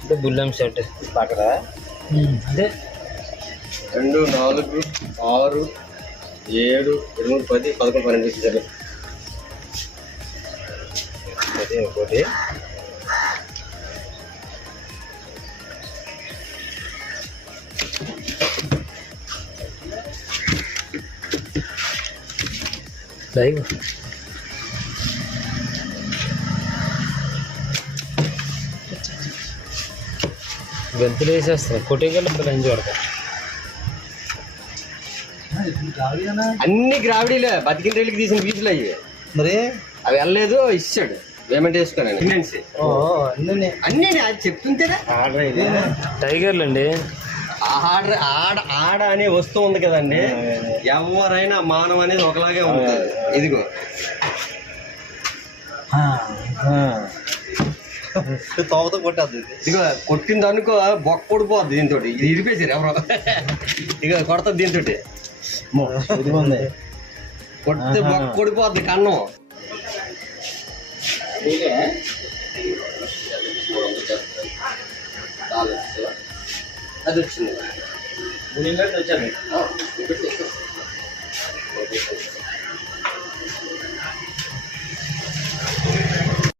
అంటే బుల్లం షర్ట్ అక్కడ అదే 2, 4, 6, 7, 8, 10, 11, 12 ఇచ్చారు. అదే ఒకటి లైవ్ గంతులు వేసేస్తాయి కొట్టేకెళ్ళి లంచ్ పడతాయి. అన్ని గ్రావిడీలే బతికిన రైలుకి తీసిన ఫీజులు అయ్యి మరి అవి వెళ్ళలేదు ఇచ్చాడు పేమెంట్ వేసుకున్నాను అన్నీ అది చెప్తుంటేనే టైగర్లు అండి. ఆడ అనే వస్తువు ఉంది కదండి, ఎవరైనా మానవ అనేది ఒకలాగే ఉంటుంది. ఇదిగో తోకతో కొట్టద్దు, ఇదిగో కొట్టింది అనుకో బొక్క కొడిపోద్ది దీంతో. ఇది ఇరిపేసారు ఎవరో, ఇక కొడుతుంది దీంతో కొడితే బొక్క కొడిపోద్ది కన్నం. అది వచ్చింది.